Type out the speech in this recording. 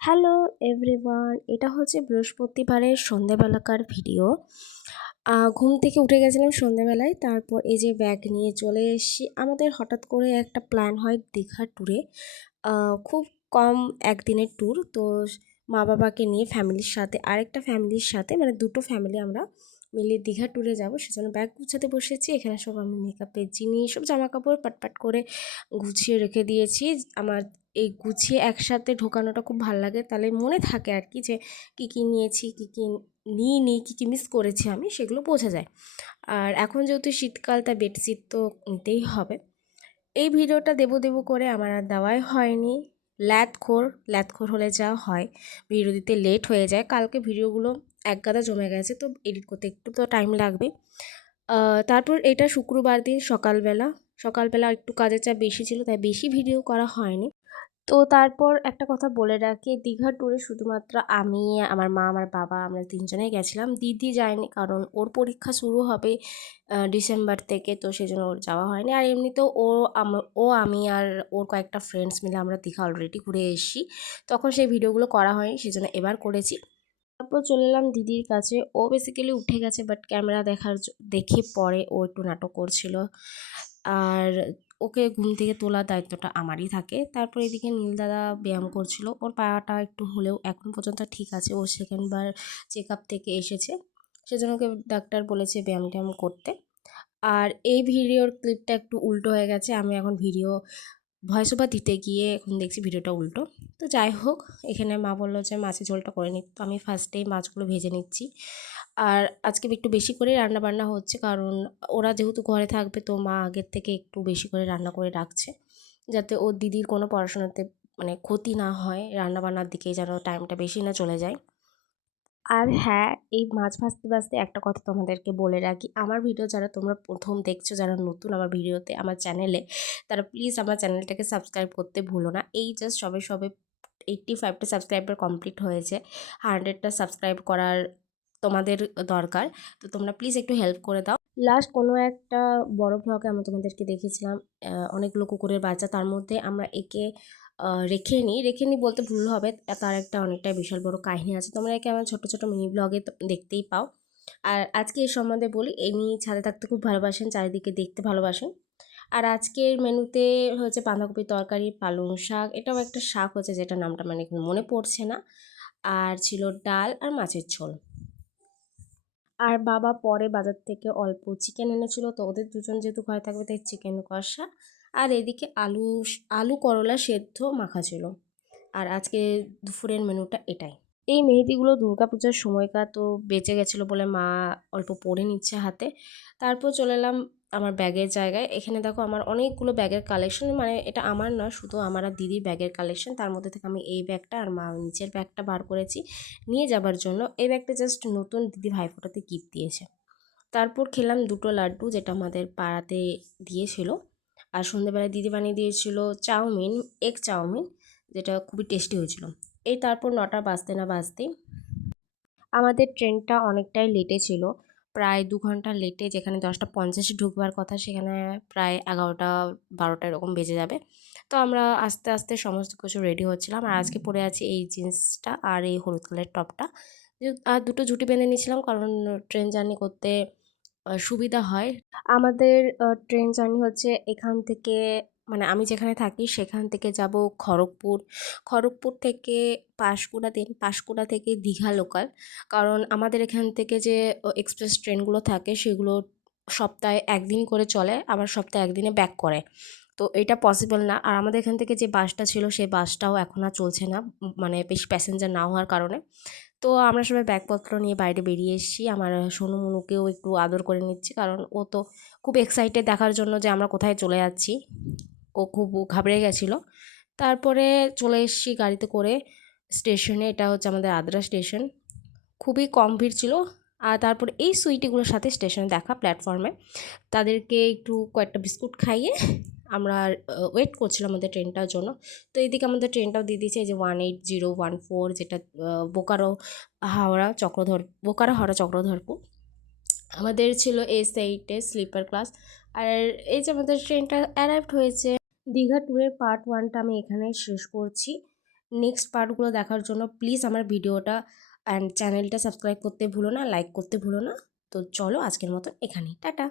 Hello everyone, এটা হচ্ছে বৃহস্পতিবারের সন্ধেবেলাকার ভিডিও। ঘুম থেকে উঠে গেছিলাম সন্ধেবেলায়, তারপর এই যে ব্যাগ নিয়ে চলে এসেছি। আমাদের হঠাৎ করে একটা প্ল্যান হয় দীঘার ট্যুরে। খুব কম একদিনের ট্যুর তো, মা বাবাকে নিয়ে ফ্যামিলির সাথে আরেকটা ফ্যামিলির সাথে, মানে দুটো ফ্যামিলি আমরা মিলে দীঘা ট্যুরে যাব। সেজন্য ব্যাগ গুছাতে বসেছি। এখানে সব আমি মেকআপের জিনিস, সব জামা কাপড় পাটপাট করে গুছিয়ে রেখে দিয়েছি। আমার এই গুছিয়ে একসাথে ঢোকানোটা খুব ভালো লাগে, তাহলে মনে থাকে আর কি যে কী কী নিয়েছি, কী কী নিইনি, কী কী মিস করেছি আমি, সেগুলো বোঝা যায়। আর এখন যেহেতু শীতকাল, তাই বেডশিট তো নিতেই হবে। এই ভিডিওটা দেবো দেবো করে আমার আর দেওয়াই হয়নি। ল্যাদখোর ল্যাদখোর হলে যা হয়, ভিডিও দিতে লেট হয়ে যায়। কালকে ভিডিওগুলো একগাদা জমে গেছে, তো এডিট করতে একটু তো টাইম লাগবে। তারপর এটা শুক্রবার দিন সকালবেলা। সকালবেলা একটু কাজের চাপ বেশি ছিল, তাই বেশি ভিডিও করা হয়নি। তো তারপর একটা কথা বলে রাখি, দীঘা ট্যুরে শুধুমাত্র আমি, আমার মা, আমার বাবা, আমরা তিনজনেই গেছিলাম। দিদি যায়নি, কারণ ওর পরীক্ষা শুরু হবে ডিসেম্বর থেকে, তো সেজন্য ওর যাওয়া হয়নি। আর এমনিতেও আমি আর ওর কয়েকটা ফ্রেন্ডস মিলে আমরা দীঘা অলরেডি ঘুরে এসেছি, তখন সেই ভিডিওগুলো করা হয়নি, সেজন্য এবার করেছি। তারপর চলে এলাম দিদির কাছে। ও বেসিক্যালি উঠে গেছে, বাট ক্যামেরা দেখে পরে ও একটু নাটক করছিল। আর ওকে ঘুম থেকে তোলার দায়িত্বটা আমারই থাকে। তারপর এদিকে নীল দাদা ব্যায়াম করছিল। ওর পাটা একটু হলেও এখন পর্যন্ত ঠিক আছে। ও সেকেন্ডবার চেক আপ থেকে এসেছে, সেজন্য ওকে ডাক্তার বলেছে ব্যায়াম ট্যায়াম করতে। আর এই ভিডিওর ক্লিপটা একটু উল্টো হয়ে গেছে। আমি এখন ভিডিও ভয়েস ওভার দিতে গিয়ে এখন দেখছি ভিডিওটা উল্টো। তো যাই হোক, এখানে মা বললো যে মাছের ঝোলটা করে নিই, তো আমি ফার্স্টেই মাছগুলো ভেজে নিচ্ছি। আর আজকে একটু বেশি করে রান্না বান্না হচ্ছে, কারণ ওরা যেহেতু ঘরে থাকবে, তো মা আগের থেকে একটু বেশি করে রান্না করে রাখছে, যাতে ওর দিদির কোনো পড়াশোনাতে মানে ক্ষতি না হয়, রান্না বান্নার দিকেই যেন টাইমটা বেশি না চলে যায়। আর হ্যাঁ, এই মাছ ভাজতে ভাজতে একটা কথা তোমাদেরকে বলে রাখি, আমার ভিডিও যারা তোমরা প্রথম দেখছো, যারা নতুন আমার ভিডিওতে, আমার চ্যানেলে, তারা প্লিজ আমার চ্যানেলটাকে সাবস্ক্রাইব করতে ভুলো না। এই জাস্ট সবে সবে 85টা সাবস্ক্রাইবার কমপ্লিট হয়েছে। 100টা সাবস্ক্রাইব করার তোমাদের দরকার, তো তোমরা প্লিজ একটু হেল্প করে দাও। লাস্ট কোনো একটা বড় ভ্লগে আমি তোমাদেরকে দেখেছিলাম অনেকগুলো কুকুরের বাচ্চা, তার মধ্যে আমরা একে রেখে নিই বলতে ভুল হবে, তার একটা অনেকটাই বিশাল বড় কাহিনী আছে। তোমরা একে আমার ছোট ছোট মিনি ব্লগে দেখতেই পাও। আর আজকে এর সম্বন্ধে বলি, এমনি ছাদে থাকতে খুব ভালোবাসেন, চারিদিকে দেখতে ভালোবাসেন। আর আজকের মেনুতে হচ্ছে বাঁধাকপির তরকারি, পালং শাক, এটাও একটা শাক হচ্ছে যেটা নামটা মানে মনে পড়ছে না। আর ছিল ডাল আর মাছের ঝোল। আর বাবা পরে বাজার থেকে অল্প চিকেন এনেছিল, তো ওদের দুজন যেহেতু ঘরে থাকবে, তাই চিকেন কষা। আর এদিকে আলু আলু করলা সেদ্ধ মাখা ছিল। আর আজকে দুপুরের মেনুটা এটাই। এই মেহেদিগুলো দুর্গাপূজার সময়কার, তো বেঁচে গেছিলো বলে মা অল্প পরে নিচ্ছে হাতে। তারপর চলে এলাম আমার ব্যাগের জায়গায়। এখানে দেখো আমার অনেকগুলো ব্যাগের কালেকশন, মানে এটা আমার না, শুধু আমার আর দিদির ব্যাগের কালেকশন। তার মধ্যে থেকে আমি এই ব্যাগটা আর মা নিচের ব্যাগটা বার করেছি নিয়ে যাবার জন্য। এই ব্যাগটা জাস্ট নতুন দিদি ভাইফোঁটাতে গিফট দিয়েছে। তারপর খেলাম দুটো লাড্ডু, যেটা আমাদের পাড়াতে দিয়েছিল। আর সন্ধ্যেবেলায় দিদি বানিয়ে দিয়েছিল চাউমিন, এগ চাউমিন, যেটা খুবই টেস্টি হয়েছিল। এই তারপর 9টা বাজতে না বাজতেই আমাদের ট্রেনটা অনেকটাই লেটে ছিল, প্রায় 2 ঘন্টা লেটে। যেখানে 10টা 50-এ ঢুকবার কথা, সেখানে প্রায় 11টা 12টা এরকম বেজে যাবে। তো আমরা আস্তে আস্তে সমস্ত কিছু রেডি হচ্ছিলাম। আর আজকে পরে আছি এই জিন্সটা আর এই হলুদ কালারের টপটা। আর দুটো জুটি বেঁধে নিয়েছিলাম, কারণ ট্রেন জার্নি করতে সুবিধা হয়। আমাদের ট্রেন জার্নি হচ্ছে এখান থেকে, মানে আমি যেখানে থাকি সেখান থেকে যাব খড়গপুর। খড়গপুর থেকে পাঁশকুড়া, দেন পাঁশকুড়া থেকে দীঘা লোকাল। কারণ আমাদের এখান থেকে যে এক্সপ্রেস ট্রেনগুলো থাকে, সেগুলো সপ্তাহে একদিন করে চলে, আবার সপ্তাহে একদিনে ব্যাক করে। তো এটা পসিবল না। আর আমাদের এখান থেকে যে বাসটা ছিল, সেই বাসটাও এখন আর চলছে না, মানে বেশি প্যাসেঞ্জার না হওয়ার কারণে। তো আমরা সবাই ব্যাগপত্র নিয়ে বাইরে বেরিয়ে এসেছি। আমার সোনু মনুকেও একটু আদর করে নিচ্ছি, কারণ ও তো খুব এক্সাইটেড দেখার জন্য যে আমরা কোথায় চলে যাচ্ছি। ও খুব ঘাবড়ে গেছিলো। তারপরে চলে এসেছি গাড়িতে করে স্টেশনে। এটা হচ্ছে আমাদের আদ্রা স্টেশন। খুবই কম ভিড় ছিল। আর তারপরে এই সুইটিগুলোর সাথে স্টেশনে দেখা প্ল্যাটফর্মে তাদেরকে একটু কয়েকটা বিস্কুট খাইয়ে আমরা ওয়েট করছিলাম আমাদের ট্রেনটার জন্য। তো এইদিকে আমাদের ট্রেনটাও দিয়ে দিয়েছে, এই যে 18014, যেটা বোকারো হাওড়া চক্রধরপুর। আমাদের ছিল S8-এ স্লিপার ক্লাস। আর এই যে আমাদের ট্রেনটা অ্যারাইভড হয়েছে। দীঘা ট্যুরের পার্ট 1টা আমি এখানেই শেষ করছি। নেক্সট পার্টগুলো দেখার জন্য প্লিজ আমার ভিডিওটা অ্যান্ড চ্যানেলটা সাবস্ক্রাইব করতে ভুলো না, লাইক করতে ভুলো না। তো চলো আজকের মতন এখানেই, টাটা।